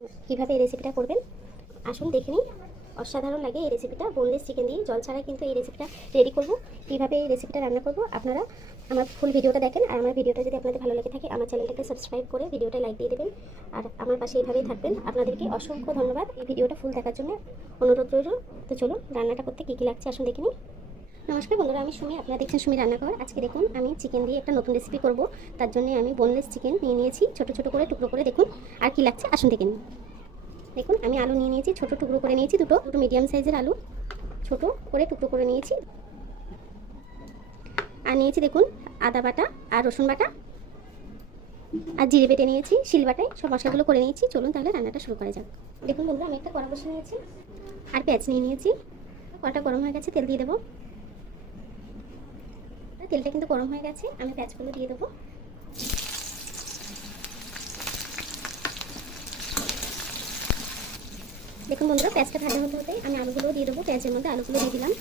কীভাবে এই রেসিপিটা করবেন আসুন দেখে নিন। অসাধারণ লাগে এই রেসিপিটা। বোনলেস চিকেন দিয়ে জল ছাড়াই কিন্তু এই রেসিপিটা রেডি করব। কীভাবে এই রেসিপিটা রান্না করব আপনারা আমার ফুল ভিডিওটা দেখেন। আর আমার ভিডিওটা যদি আপনাদের ভালো লেগে থাকে আমার চ্যানেলটাকে সাবস্ক্রাইব করে ভিডিওটা লাইক দিয়ে দেবেন। আর আমার পাশে এইভাবেই থাকবেন। আপনাদেরকে অসংখ্য ধন্যবাদ এই ভিডিওটা ফুল দেখার জন্য, অনুরোধ রইল। তো চলুন রান্নাটা করতে কী কী লাগছে আসুন দেখে নিন। নমস্কার বন্ধুরা, আমি সুমি, আপনারা দেখছেন সুমি রান্নাঘর। আজকে দেখুন আমি চিকেন দিয়ে একটা নতুন রেসিপি করব। তার জন্য আমি বোনলেস চিকেন নিয়ে নিয়েছি, ছোট ছোট করে টুকরো করে। দেখুন আর কি লাগছে আসুন দেখে নিন। দেখুন আমি আলু নিয়ে নিয়েছি, ছোট টুকরো করে নিয়েছি, দুটো মিডিয়াম সাইজের আলু ছোট করে টুকরো করে নিয়েছি। আর নিয়েছি দেখুন আদা বাটা আর রসুন বাটা আর জিরে বেটে নিয়েছি, শিল বাটায় সব মশলাগুলো করে নিয়েছি। চলুন তাহলে রান্নাটা শুরু করা যাক। দেখুন বন্ধুরা আমি একটা কড়া বসে নিয়েছি আর পেঁয়াজ নিয়ে নিয়েছি। কড়াটা গরম হয়ে গেছে, তেল দিয়ে দেবো। তেলটা কিন্তু গরম হয়ে গেছে, আমি পেঁয়াজগুলো দিয়ে দেবো। দেখুন বন্ধুরা পেঁয়াজটা ভাজা হতে হতে আমি আলুগুলো দিয়ে দেবো। পেঁয়াজের মধ্যে আলুগুলো দিয়ে দিলাম।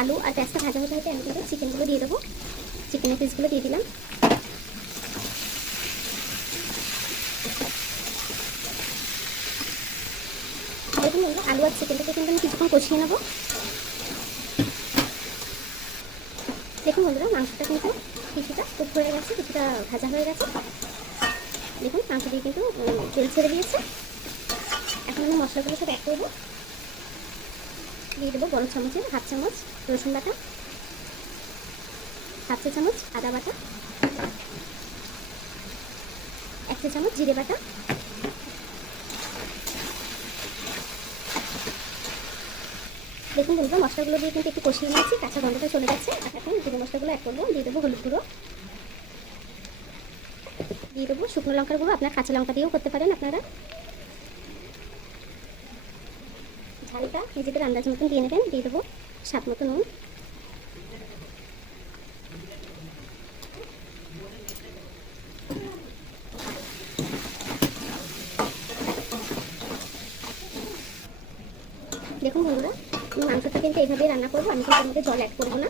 আলু আর পেঁয়াজটা ভাজা হতে হতে আমি কিন্তু চিকেনগুলো দিয়ে দেবো। চিকেনের পিসগুলো দিয়ে দিলাম। দেখুন বন্ধুরা আলু আর চিকেনটাকে কিন্তু আমি কিছুক্ষণ কষিয়ে নেবো। দেখুন বন্ধুরা মাংসটা কিন্তু কিছুটা কুক হয়ে গেছে, কিছুটা ভাজা হয়ে গেছে। দেখুন মাংস দিয়ে কিন্তু তেল ছেড়ে দিয়েছে। এখন আমি মশলাগুলো সব অ্যাড করবো। দিয়ে দেবো বড় চামচের হাফ চামচ রসুন বাটা, হাফ চা চামচ আদা বাটা, 1 চা চামচ জিরে বাটা, দেখুন বন্ধুরা মশলাগুলো দিয়ে কিন্তু একটু কষিয়ে নিয়েছি, কাঁচা গন্ধটা চলে যাচ্ছে। এখন গুঁড়ো মশলাগুলো অ্যাড করবো। দিয়ে দেবো হলুদ গুঁড়ো, দিয়ে দেবো শুকনো লঙ্কার গুঁড়ো, আপনার কাঁচা লঙ্কা দিয়েও করতে পারেন আপনারা। ঝালটা নিজেদের আন্দাজ মতন দিয়ে নেবেন। দিয়ে দেবো স্বাদ মতো নুন। দেখুন বন্ধুরা মাংসটা কিন্তু এইভাবেই রান্না করবো। আমি কিন্তু এর মধ্যে জল অ্যাড করবো না,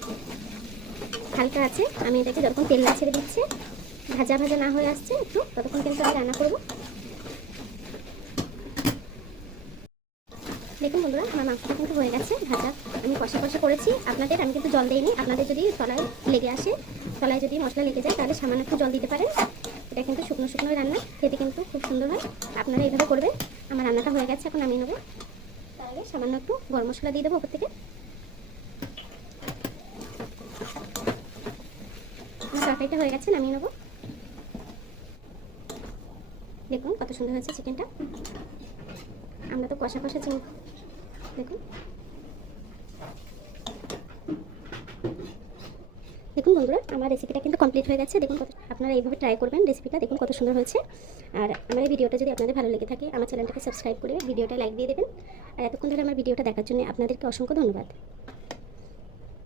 হালকা আছে। আমি এটাকে যতক্ষণ তেল না ছেড়ে দিচ্ছে, ভাজা ভাজা না হয়ে আসছে একটু, ততক্ষণ কিন্তু আমি রান্না করবো। দেখুন বন্ধুরা আমার মাংসটা কিন্তু হয়ে গেছে ভাজা। আমি কষা কষা করেছি। আমি কিন্তু জল দিইনি। আপনাদের যদি তলায় লেগে আসে, তলায় যদি মশলা লেগে যায়, তাহলে সামান্য একটু জল দিতে পারেন। এটা কিন্তু শুকনো শুকনো রান্না, খেতে কিন্তু খুব সুন্দর হয়। আপনারা এইভাবে করবেন। আমার রান্নাটা হয়ে গেছে, এখন নামিয়ে নেবো। তার আগে সামান্য একটু গরম মশলা দিয়ে দেবো ওপর থেকে। আমার তরকারিটা হয়ে গেছে, নামিয়ে নেবো। দেখুন কত সুন্দর হয়েছে চিকেনটা। আমরা তো কষা কষা চিকেন। দেখুন দেখুন বন্ধুরা আমার রেসিপিটা কিন্তু কমপ্লিট হয়ে গেছে। দেখুন আপনারা এইভাবে ট্রাই করবেন রেসিপিটা, দেখুন কত সুন্দর হয়েছে। আর আমার এই ভিডিওটা যদি আপনাদের ভালো লেগে থাকে আমার চ্যানেলটাকে সাবস্ক্রাইব করে ভিডিওটা লাইক দিয়ে দেবেন। আর এতক্ষণ ধরে আমার ভিডিওটা দেখার জন্য আপনাদেরকে অসংখ্য ধন্যবাদ।